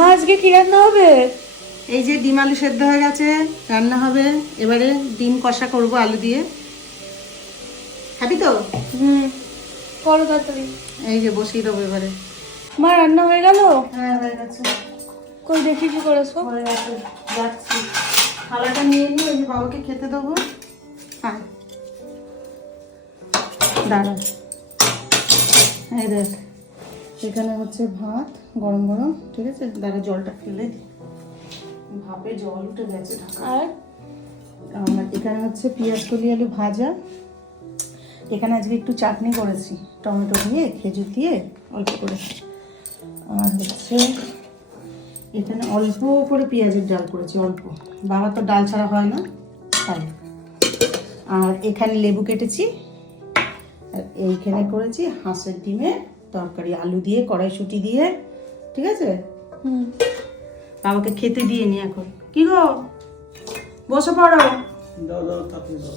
মা আজকে কি রান্না হবে? এই যে ডিম আলু সেদ্ধ হয়ে গেছে, রান্না হবে। এবারে ডিম কষা করব আলু দিয়ে। খাবি তো? করো তাড়াতাড়ি। এই যে বসিয়ে দেবো এবারে। মা রান্না হয়ে গেল? হ্যাঁ হয়ে গেছে। কই দেখি কি করেছো? হয়ে গেছে, যাচ্ছি। থালাটা নিয়ে নিয়ে ওই যে বাবাকে খেতে দেবো। হ্যাঁ দাঁড়া, এই দেখ এখানে হচ্ছে ভাত গরম গরম, ঠিক আছে? দাঁড়া জলটা ফেলে দিই, ভাপে জল উঠে গেছে ঢাকা। আর আর এখানে হচ্ছে পেঁয়াজ কলি আলু ভাজা। এখানে আজকে একটু চাটনি করেছি, টমেটো দিয়ে খেজুর দিয়ে অল্প করে। আর হচ্ছে এখানে অল্প করে পেঁয়াজের ডাল করেছি, অল্প। বাবা তো ডাল ছাড়া হয় না তাই। আর এখানে লেবু কেটেছি। আর এইখানে করেছি হাঁসের ডিমের তরকারি, আলু দিয়ে কড়াইশুঁটি দিয়ে, ঠিক আছে? বাবাকে খেতে দিয়ে নি এখন। কি গো, বসে পড়ো। দাও দাও তাতে দাও।